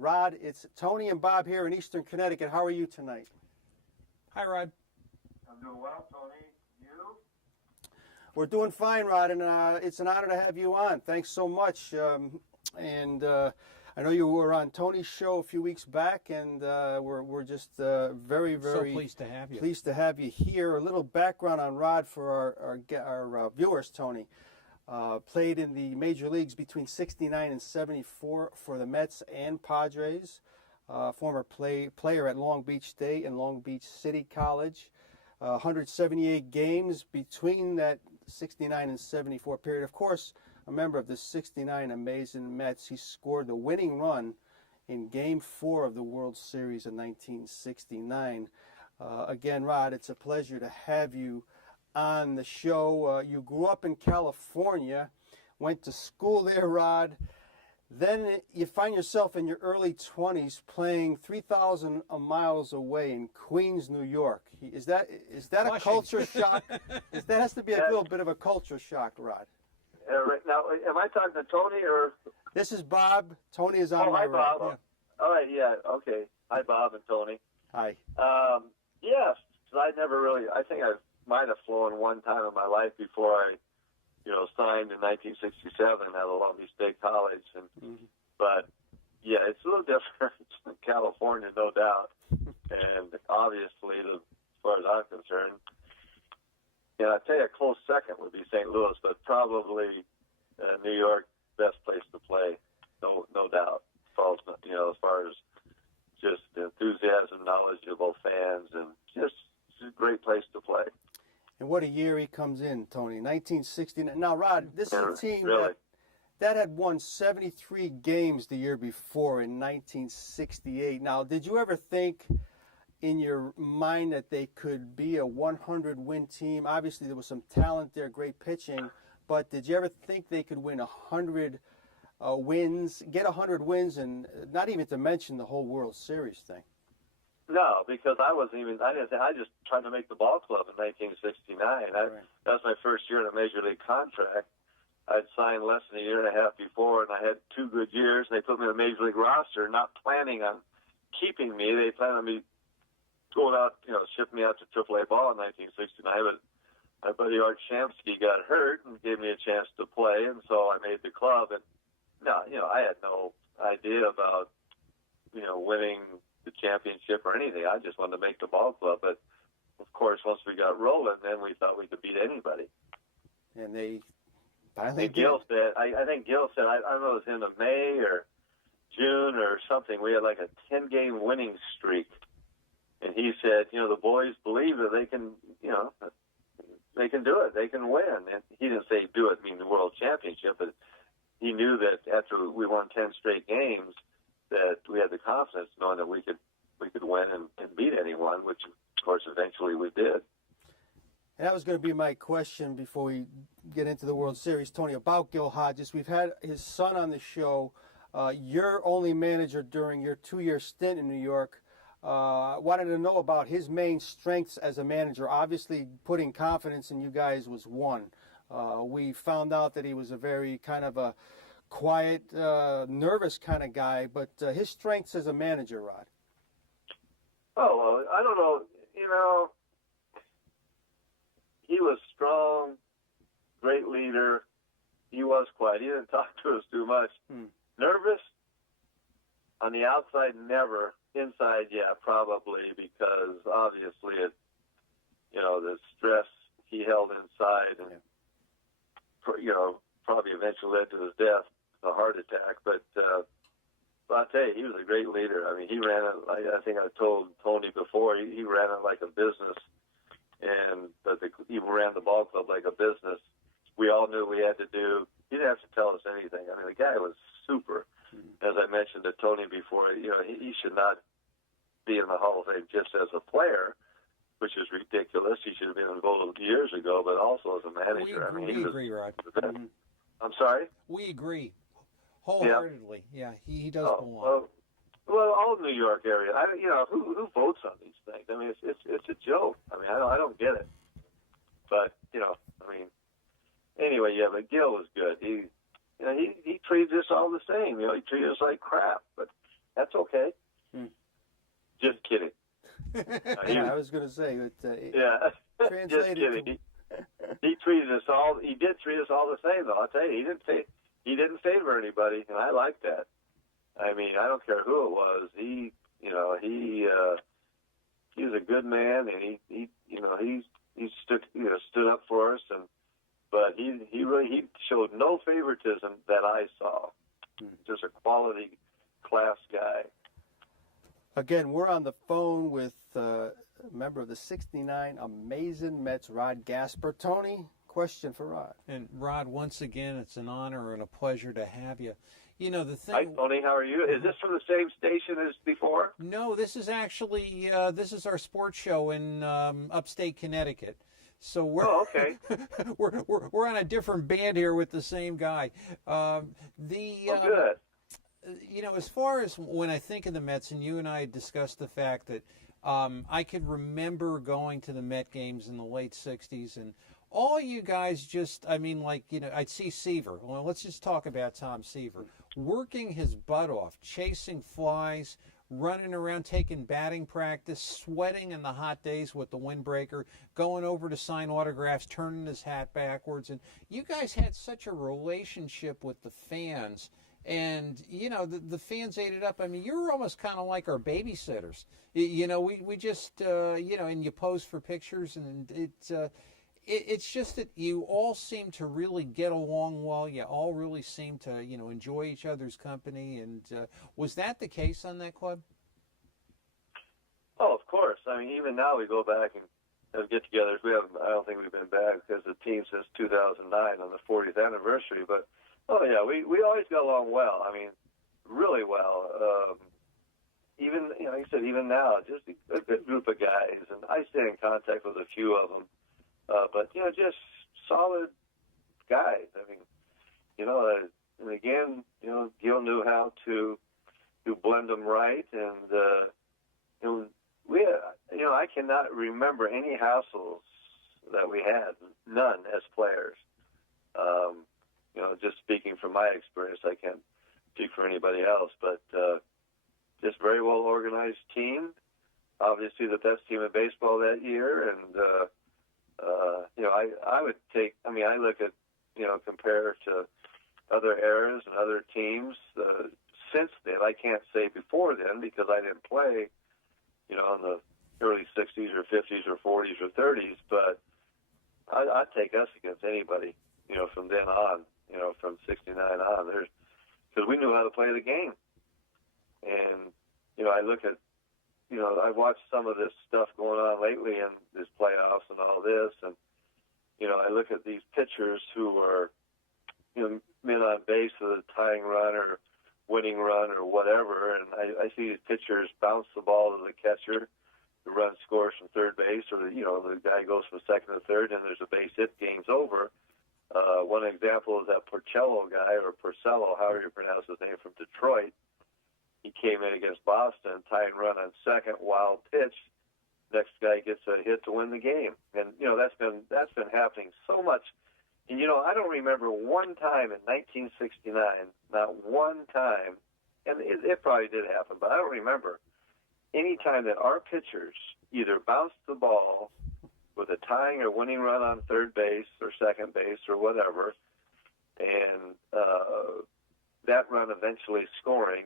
Rod, it's Tony and Bob here in Eastern Connecticut. How are you tonight? Hi, Rod. I'm doing well, Tony. You? We're doing fine, Rod, and it's an honor to have you on. Thanks so much. I know you were on Tony's show a few weeks back, and we're just very So pleased to have you. pleased to have you here. A little background on Rod for our viewers, Tony. Played in the major leagues between 69 and 74 for the Mets and Padres. Former player at Long Beach State and Long Beach City College. 178 games between that 69 and 74 period. Of course, a member of the 69 amazing Mets. He scored the winning run in Game 4 of the World Series in 1969. Again, Rod, it's a pleasure to have you on the show. You grew up in California, went to school there, Rod. Then you find yourself in your early 20s playing 3,000 miles away in Queens, New York. Is that a culture shock? That has to be a little bit of a culture shock, Rod. Right now, am I talking to Tony or? This is Bob. Tony is on my hi, right. Bob. Yeah. All right, yeah, okay. Hi, Bob and Tony. Hi. Yes, I never really. I think I might have flown one time in my life before I, signed in 1967 at Long Beach State College, but yeah, it's a little different in California, no doubt, and obviously, as far as I'm concerned. Yeah, I'd say a close second would be St. Louis, but probably New York, best place to play, no doubt. As far as just enthusiasm, knowledgeable fans, and just a great place to play. And what a year he comes in, Tony. 1969. Now, Rod, this is a team really? that had won 73 games the year before in 1968. Now, did you ever think in your mind that they could be a 100-win team? Obviously, there was some talent there, great pitching, but did you ever think they could win 100 wins, get 100 wins, and not even to mention the whole World Series thing? No, because I just tried to make the ball club in 1969. That was my first year in a major league contract. I'd signed less than a year and a half before, and I had 2 good years, and they put me in a major league roster, not planning on keeping me. They planned on me going out, shipping me out to AAA ball in 1969, but my buddy Art Shamsky got hurt and gave me a chance to play, and so I made the club. And I had no idea about, winning the championship or anything. I just wanted to make the ball club. But of course, once we got rolling, then we thought we could beat anybody. And they finally did. Gil said, I think Gil said, I don't know, it was in May or June or something, we had like a 10-game winning streak. And he said, the boys believe that they can, they can do it. They can win. And he didn't say do it, mean the world championship, but he knew that after we won 10 straight games, that we had the confidence knowing that we could win and beat anyone, which of course eventually we did. And that was going to be my question before we get into the World Series, Tony, about Gil Hodges. We've had his son on the show. You're only manager during your 2-year stint in New York. Wanted to know about his main strengths as a manager. Obviously, putting confidence in you guys was one. We found out that he was a very kind of a quiet, nervous kind of guy, but his strengths as a manager, Rod. Oh, well, I don't know. He was strong, great leader. He was quiet. He didn't talk to us too much. Nervous? On the outside, never. Inside, yeah, probably, because obviously the stress he held inside and, probably eventually led to his death, a heart attack. But I'll tell you, he was a great leader. I mean, he ran it, I think I told Tony before, he ran it like a business, and he ran the ball club like a business. We all knew we had to do. He didn't have to tell us anything. I mean, the guy was super. As I mentioned to Tony before, he should not be in the Hall of Fame just as a player, which is ridiculous. He should have been involved years ago, but also as a manager. We agree, Rod. I'm sorry? We agree wholeheartedly. Yeah, he does belong. Well, all New York area. Who votes on these things? I mean, it's a joke. I mean, I don't get it. But anyway, yeah. But Gil was good. He treated us all the same. He treated us like crap. But That's okay. Just kidding. I was going to say that. Yeah, just Translated kidding. He treated us all. He did treat us all the same, though. I'll tell you, he didn't favor anybody, and I like that. I mean, I don't care who it was. He was a good man, and he stood up for us, but he showed no favoritism that I saw. Just a quality class guy. Again, we're on the phone with a member of the '69 Amazing Mets, Rod Gaspar. Tony, question for Rod. And Rod, once again, it's an honor and a pleasure to have you. You know, the thing. Hi, Tony. How are you? Is this from the same station as before? No, this is actually this is our sports show in upstate Connecticut. So we're okay. we're on a different band here with the same guy. Good. You know, as far as when I think of the Mets, and you and I discussed the fact that I could remember going to the Met games in the late '60s, and all you guys just, I mean, like, you know, I'd see Seaver. Well, let's just talk about Tom Seaver. Working his butt off, chasing flies, running around, taking batting practice, sweating in the hot days with the windbreaker, going over to sign autographs, turning his hat backwards. And you guys had such a relationship with the fans. And, you know, the fans ate it up. I mean, you were almost kind of like our babysitters. You know, we just, you know, and you pose for pictures. And it's just that you all seem to really get along well. You all really seem to, you know, enjoy each other's company. And was that the case on that club? Oh, of course. I mean, even now we go back and have get-togethers. I don't think we've been back as a team since 2009 on the 40th anniversary. But oh yeah, we always got along well. I mean, really well. Even, you know, like I said, even now, just a good group of guys, and I stay in contact with a few of them. But you know, just solid guys. I mean, you know, and again, you know, Gil knew how to blend them right, and we, you know, I cannot remember any hassles that we had, none as players. You know, just speaking from my experience, I can't speak for anybody else, but just very well organized team. Obviously, the best team in baseball that year, and you know, I would take. I mean, I look at, you know, compare to other eras and other teams since then. I can't say before then because I didn't play, you know, in the early '60s or '50s or '40s or '30s, but I'd take us against anybody, you know, from then on. You know, from '69 on, because we knew how to play the game. And, you know, I look at, you know, I watched some of this stuff going on lately in this playoffs and all this, and, you know, I look at these pitchers who are, you know, men on base with a tying run or winning run or whatever, and I see these pitchers bounce the ball to the catcher, the run scores from third base, or, you know, the guy goes from second to third, and there's a base hit, game's over. One example is that Porcello guy, or Porcello, however you pronounce his name, from Detroit. He came in against Boston, tying run on second, wild pitch. Next guy gets a hit to win the game, and you know that's been happening so much. And you know, I don't remember one time in 1969, not one time, and it probably did happen, but I don't remember any time that our pitchers either bounced the ball with a tying or winning run on third base or second base or whatever, and that run eventually scoring,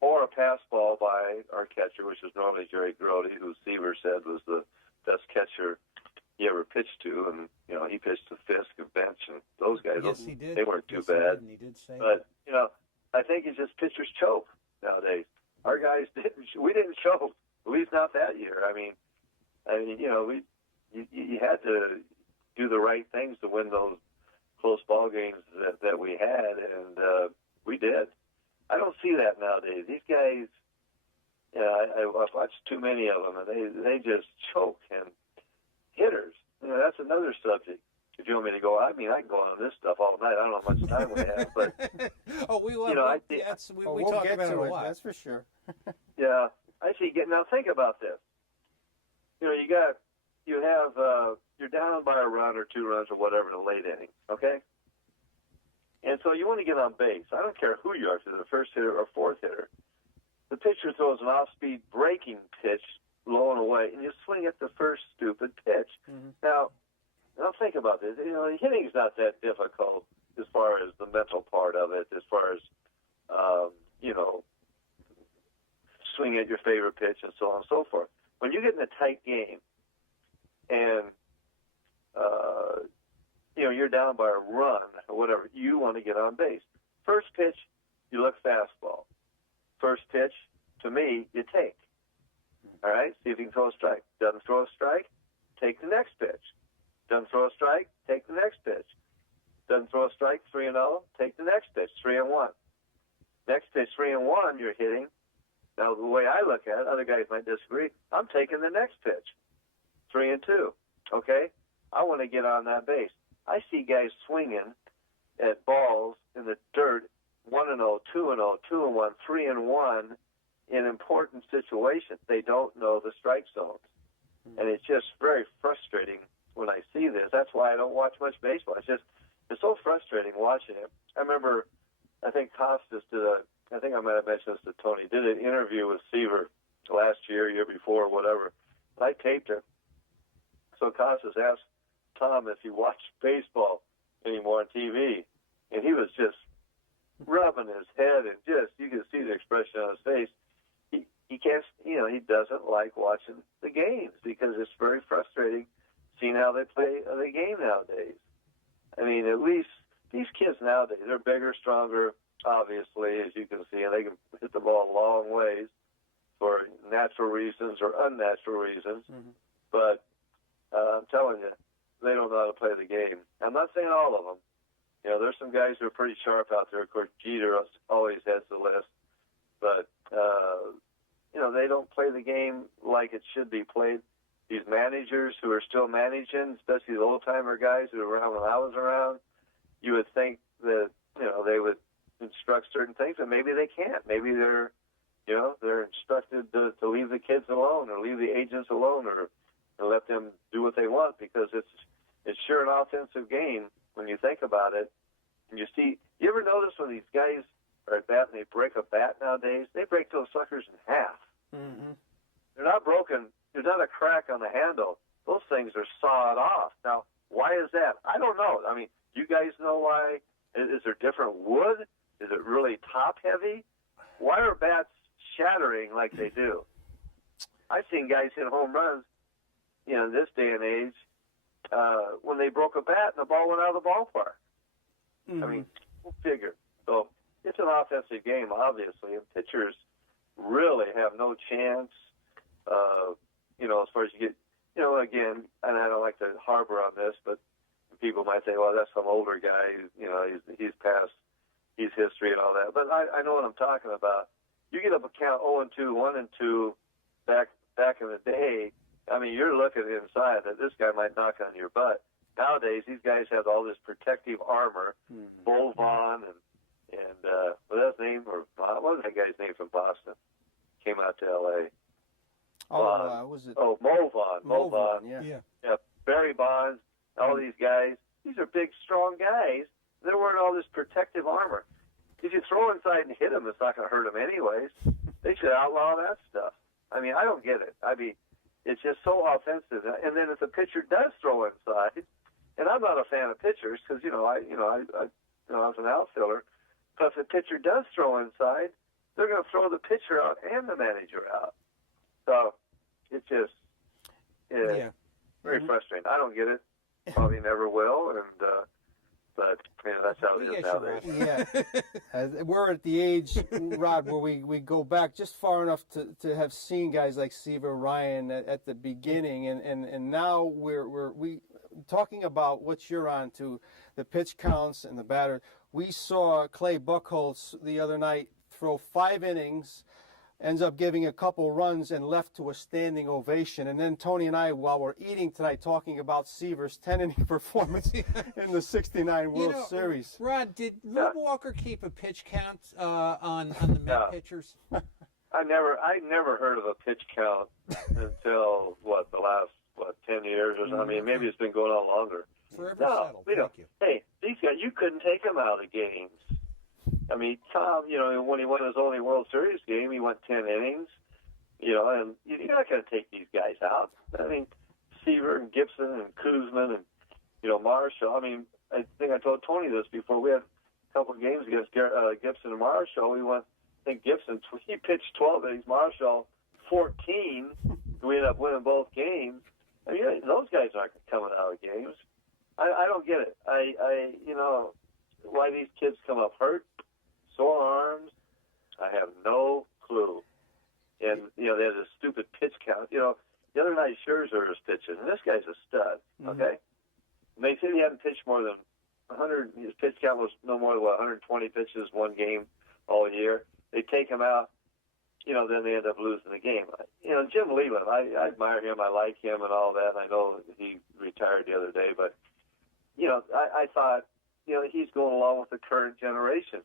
or a pass ball by our catcher, which is normally Jerry Grody, who Seaver said was the best catcher he ever pitched to, and you know he pitched to Fisk and Bench, and those guys, yes, he did. They weren't too yes, bad. He did say but that. you know, I think it's just pitchers choke nowadays. Our guys we didn't choke, at least not that year. I mean, you know, you had to do the right things to win those close ball games that we had, and we did. I don't see that nowadays. These guys, you know, I've watched too many of them, and they just choke. And hitters, you know, that's another subject. If you want me to go, I mean, I can go on this stuff all night. I don't know how much time we have, but oh, we love. You know, we we'll talk get about it to a it. lot. That's for sure. yeah, I see. Now think about this. You know, you're down by a run or two runs or whatever in the late inning, okay? And so you want to get on base. I don't care who you are, if you're the first hitter or fourth hitter. the pitcher throws an off-speed breaking pitch low and away, and you swing at the first stupid pitch. Now think about this. Hitting's not that difficult as far as the mental part of it, as far as, swing at your favorite pitch and so on and so forth. When you get in a tight game and, you're down by a run or whatever, you want to get on base. First pitch, you look fastball. First pitch, to me, you take. All right? See if you can throw a strike. Doesn't throw a strike, take the next pitch. Doesn't throw a strike, take the next pitch. Doesn't throw a strike, 3-0, take the next pitch, 3-1. Next pitch, 3-1, you're hitting. Now, the way I look at it, other guys might disagree, I'm taking the next pitch, 3-2. Okay? I want to get on that base. I see guys swinging at balls in the dirt, 1-0, 2-0, 2-1, 3-1 in important situations. They don't know the strike zones. And it's just very frustrating when I see this. That's why I don't watch much baseball. It's so frustrating watching it. I remember, I think Costas I think I might have mentioned this to Tony, did an interview with Seaver last year before, whatever. I taped it. So Costas asked Tom if he watched baseball anymore on TV, and he was just rubbing his head, and you could see the expression on his face. He can't, he doesn't like watching the games because it's very frustrating seeing how they play the game nowadays. I mean, at least these kids nowadays, they're bigger, stronger, obviously, as you can see, and they can hit the ball a long ways for natural reasons or unnatural reasons. But I'm telling you, they don't know how to play the game. I'm not saying all of them. There's some guys who are pretty sharp out there. Of course, Jeter always has the list. But, they don't play the game like it should be played. These managers who are still managing, especially the old-timer guys who were around when I was around, you would think that, they would instruct certain things, and maybe they can't. Maybe they're instructed to leave the kids alone or leave the agents alone or let them do what they want because it's sure an offensive game when you think about it. And you ever notice when these guys are at bat and they break a bat nowadays, they break those suckers in half. They're not broken. There's not a crack on the handle. Those things are sawed off. Now, why is that? I don't know. I mean, you guys know why? Is there different wood? Is it really top-heavy? Why are bats shattering like they do? I've seen guys hit home runs, in this day and age, when they broke a bat and the ball went out of the ballpark. I mean, we'll figure. So it's an offensive game, obviously, and pitchers really have no chance, as far as you get, again, and I don't like to harbor on this, but people might say, well, that's some older guy, he's past his history and all that. But I know what I'm talking about. You get up a count 0-2, 1-2 back in the day, I mean, you're looking inside that this guy might knock on your butt. Nowadays, these guys have all this protective armor, Bull Vaughn and what's his name? Or what was that guy's name from Boston? Came out to L.A. Was it? Oh, Mo Vaughn. Yeah. Barry Bonds, all these guys. These are big, strong guys. They're wearing all this protective armor. If you throw inside and hit them, it's not going to hurt them anyways. They should outlaw that stuff. I mean, I don't get it. I mean, it's just so offensive. And then if the pitcher does throw inside, and I'm not a fan of pitchers because I was an outfielder, but if the pitcher does throw inside, they're going to throw the pitcher out and the manager out. So it's just very frustrating. I don't get it. Probably never will, but that's how it is nowadays. Yeah, we're at the age, Rod, where we go back just far enough to have seen guys like Seaver, Ryan at the beginning, and now we're talking about what you're on to the pitch counts and the batter. We saw Clay Buchholz the other night throw 5 innings. Ends up giving a couple runs and left to a standing ovation. And then Tony and I, while we're eating tonight, talking about Seaver's 10-inning performance in the '69 World Series. Rod, did Rube Walker keep a pitch count on the Met pitchers? I never heard of a pitch count until the last 10 years or something. I mean, maybe it's been going on longer. Forever settled. Thank you. Hey, these guys, you couldn't take them out of games. I mean, Tom, when he won his only World Series game, he went 10 innings. And you're not going to take these guys out. I mean, Seaver and Gibson and Kuzman and Marshall. I mean, I think I told Tony this before. We had a couple of games against Gibson and Marshall. We went. I think Gibson he pitched 12 innings. Marshall 14. We ended up winning both games. I mean, those guys aren't coming out of games. I don't get it. Why these kids come up hurt, sore arms. I have no clue. And they had this stupid pitch count. The other night Scherzer was pitching, and this guy's a stud. Okay, and they said he hadn't pitched more than 100. His pitch count was no more than 120 pitches one game all year. They take him out. Then they end up losing the game. Jim Leyland, I admire him. I like him and all that. I know he retired the other day, but I thought he's going along with the current generation.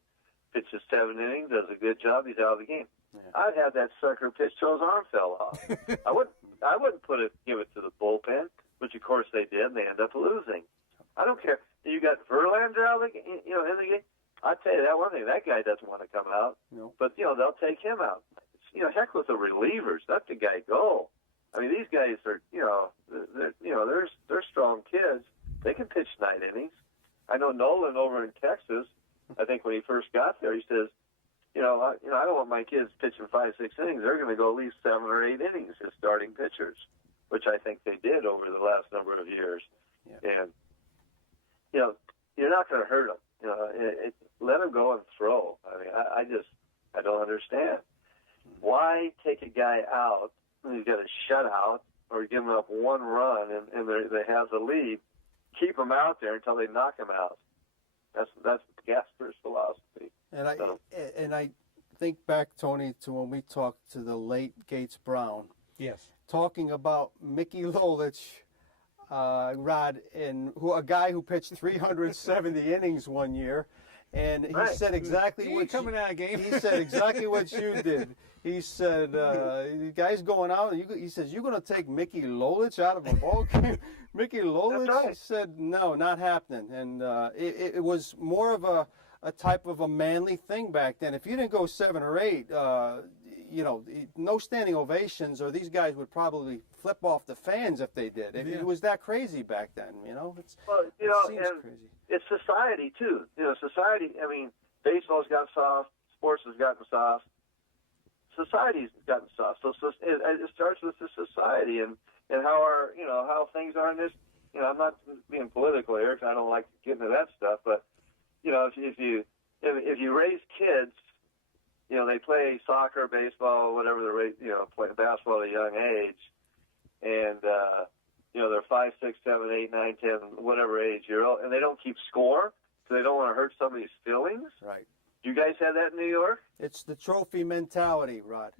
Pitches 7 innings, does a good job. He's out of the game. Yeah. I'd have that sucker pitch till his arm fell off. I wouldn't give it to the bullpen, which of course they did, and they end up losing. I don't care. You got Verlander out of the game, in the game. I tell you that one thing, that guy doesn't want to come out. No. But they'll take him out. Heck with the relievers, let the guy go. I mean, these guys are, they're strong kids. They can pitch 9 innings. I know Nolan over in Texas. I think when he first got there, he says, I don't want my kids pitching 5, 6 innings. They're going to go at least 7 or 8 innings as starting pitchers, which I think they did over the last number of years. Yeah. And you're not going to hurt them. Let them go and throw. I mean, I don't understand. Why take a guy out when he's got a shutout or give him up 1 run and they have the lead? Keep him out there until they knock him out. That's Gaspar's philosophy. And I think back, Tony, to when we talked to the late Gates Brown. Yes. Talking about Mickey Lolich, Rod, and a guy who pitched 370 innings one year. And he said exactly what coming out of game. He said exactly what you did. He said, "The guy's going out." He says, "You're going to take Mickey Lolich out of a ball game?" Mickey Lolich right. said, "No, not happening." And it was more of a type of a manly thing back then. If you didn't go 7 or 8, no standing ovations, or these guys would probably flip off the fans if they did. It was that crazy back then. It seems crazy. It's society, too. Society, I mean, baseball's got soft, sports has gotten soft, society's gotten soft. So it starts with the society and how how things are in this. I'm not being political here because I don't like getting into that stuff, but, if you raise kids, they play soccer, baseball, whatever play basketball at a young age, and, they're 5, 6, 7, 8, 9, 10, whatever age you're old, and they don't keep score, so they don't want to hurt somebody's feelings. Right. Do you guys have that in New York? It's the trophy mentality, Rod.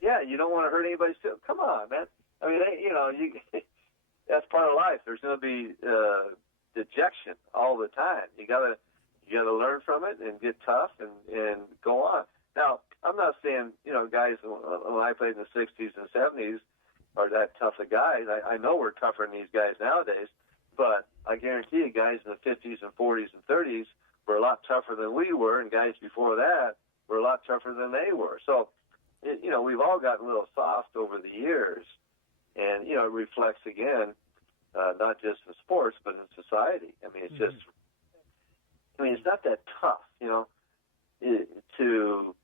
Yeah, you don't want to hurt anybody's feelings. Come on, man. I mean, that's part of life. There's going to be dejection all the time. You gotta learn from it and get tough and go on. Now, I'm not saying guys when I played in the 60s and 70s are that tough of guys. I know we're tougher than these guys nowadays, but I guarantee you guys in the 50s and 40s and 30s were a lot tougher than we were, and guys before that were a lot tougher than they were. So, we've all gotten a little soft over the years, and, it reflects, again, not just in sports, but in society. I mean, it's just, it's not that tough, to,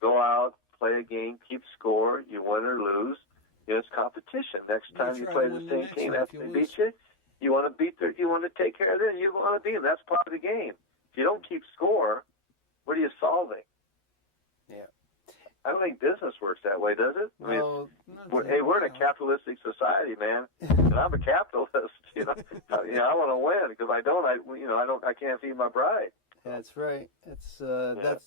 go out, play a game, keep score, you win or lose. It's competition. Next time you play the same team after they beat you, you want to take care of them. You want to beat them. That's part of the game. If you don't keep score, what are you solving? Yeah. I don't think business works that way, does it? No. We're in a capitalistic society, man, and I'm a capitalist. I want to win because I can't feed my bride. That's right.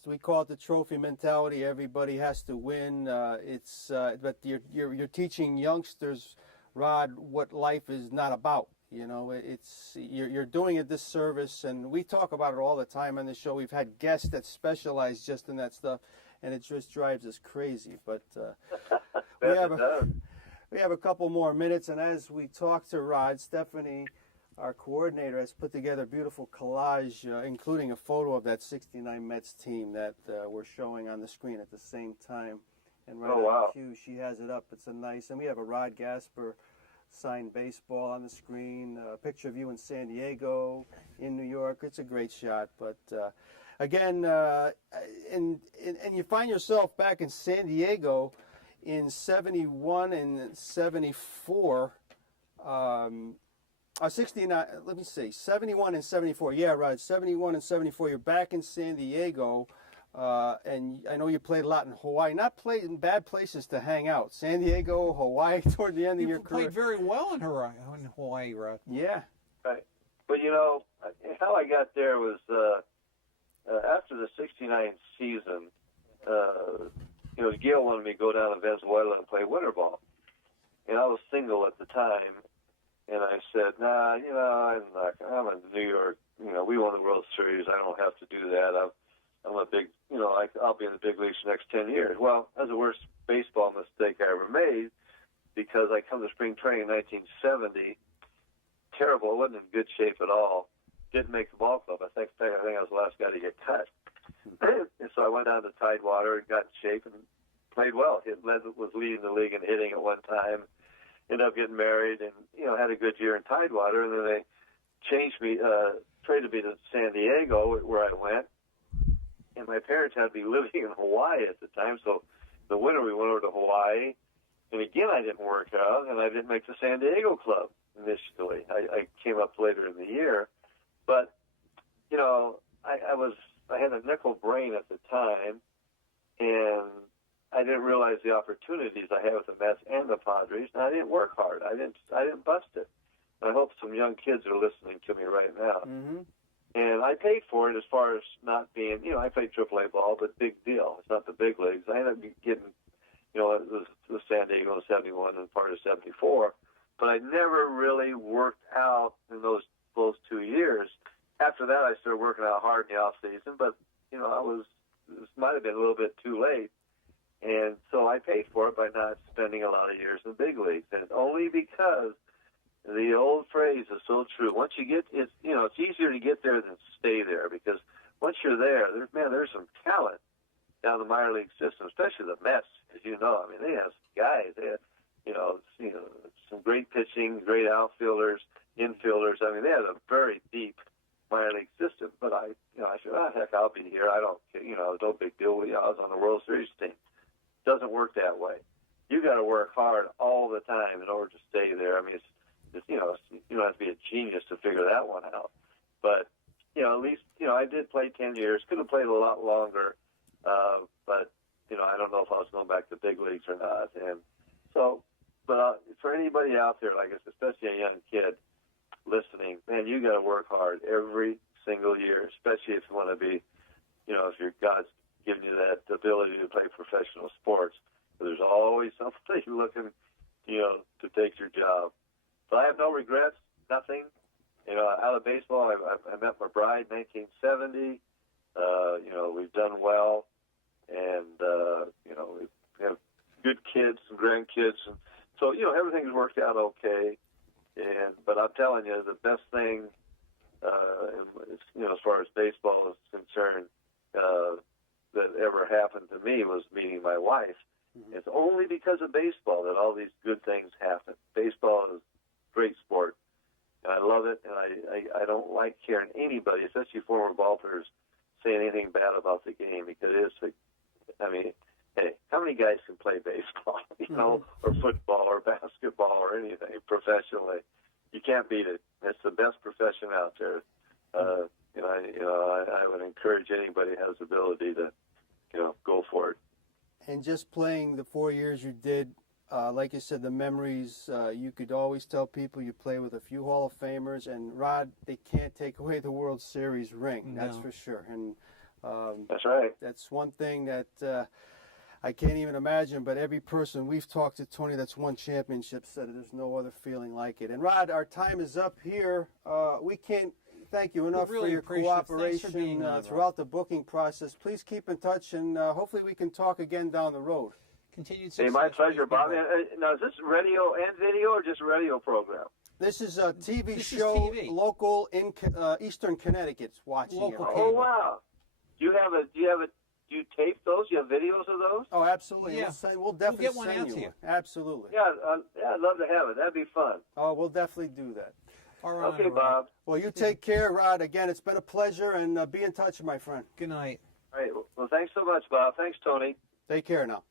We call it the trophy mentality. Everybody has to win. But you're teaching youngsters, Rod, what life is not about. You're doing a disservice, and we talk about it all the time on the show. We've had guests that specialize just in that stuff, and it just drives us crazy. But we have a couple more minutes, and as we talk to Rod, Stephanie our coordinator, has put together a beautiful collage, including a photo of that '69 Mets team that we're showing on the screen at the same time. And right on cue, she has it up. It's a nice, and we have a Rod Gaspar signed baseball on the screen, a picture of you in San Diego, in New York. It's a great shot. But again, and you find yourself back in San Diego in '71 and '74. 69, let me see, 71 and 74. Yeah, Rod, 71 and 74. You're back in San Diego. And I know you played a lot in Hawaii. Not played in bad places to hang out. San Diego, Hawaii, toward the end of your career. You played very well in Hawaii, Rod. Yeah. Right. But, how I got there was after the '69 season, Gail wanted me to go down to Venezuela and play winter ball. And I was single at the time. And I said, nah, I'm in New York. We won the World Series. I don't have to do that. I'm a big, I'll be in the big leagues for the next 10 years. Well, that's the worst baseball mistake I ever made because I come to spring training in 1970, terrible, wasn't in good shape at all, didn't make the ball club. I think I was the last guy to get cut. And so I went down to Tidewater and got in shape and played well. Was leading the league in hitting at one time, ended up getting married and, had a good year in Tidewater. And then they changed me, traded me to San Diego where I went. And my parents had me living in Hawaii at the time, so the winter we went over to Hawaii. And again, I didn't work out, and I didn't make the San Diego club initially. I came up later in the year. But, I had a nickel brain at the time, and I didn't realize the opportunities I had with the Mets and the Padres, and I didn't work hard. I didn't bust it. And I hope some young kids are listening to me right now. Mm-hmm. And I paid for it as far as not being, I played AAA ball, but big deal. It's not the big leagues. I ended up getting, it was San Diego in '71 and part of '74. But I never really worked out in those 2 years. After that, I started working out hard in the off season, but, this might have been a little bit too late. And so I paid for it by not spending a lot of years in the big leagues. And only because the old phrase is so true. Once you get, it's easier to get there than stay there because once you're there, there's some talent down the minor league system, especially the Mets, as you know. I mean, they have guys. They have, some great pitching, great outfielders, infielders. I mean, they have a very deep minor league system. But I said, heck, I'll be here. I don't, no big deal. I was on the World Series team. It doesn't work that way. You got to work hard all the time in order to stay there. I mean, you don't have to be a genius to figure that one out. But, at least, I did play 10 years. Could have played a lot longer. But, I don't know if I was going back to big leagues or not. And so, but for anybody out there, like us, especially a young kid listening, man, you got to work hard every single year, especially if you want to be, if God's given you that ability to play professional sports. There's always somebody looking, to take your job. But I have no regrets, nothing. Out of baseball, I met my bride in 1970. We've done well, and we have good kids and grandkids, and so everything's worked out okay. But I'm telling you, the best thing, as far as baseball is concerned, that ever happened to me was meeting my wife. Mm-hmm. It's only because of baseball that all these good things happen. Baseball is a great sport. And I love it, and I don't like hearing anybody, especially former ball players, say anything bad about the game because hey, how many guys can play baseball, or football or basketball or anything professionally? You can't beat it. It's the best profession out there. I would encourage anybody who has the ability to, go for it. And just playing the 4 years you did, like you said, the memories, you could always tell people you play with a few Hall of Famers. And, Rod, they can't take away the World Series ring, that's for sure. And that's right. That's one thing that I can't even imagine, but every person we've talked to, Tony, that's won championships said there's no other feeling like it. And, Rod, our time is up here. We can't thank you enough really for your cooperation throughout the booking process. Please keep in touch, and hopefully we can talk again down the road. Continued success. Hey, my pleasure, Bob. Now, is this radio and video or just a radio program? This is a TV This is show, TV. local in Eastern Connecticut. Watching Local it. Oh wow! Do you tape those? You have videos of those? Oh, absolutely. Yeah. We'll definitely get one send out you to you. one. Absolutely. Yeah, I'd love to have it. That'd be fun. Oh, we'll definitely do that. All right, Okay, all right. Bob. Well, you take care, Rod. Again, it's been a pleasure, and be in touch, my friend. Good night. All right. Well, thanks so much, Bob. Thanks, Tony. Take care now.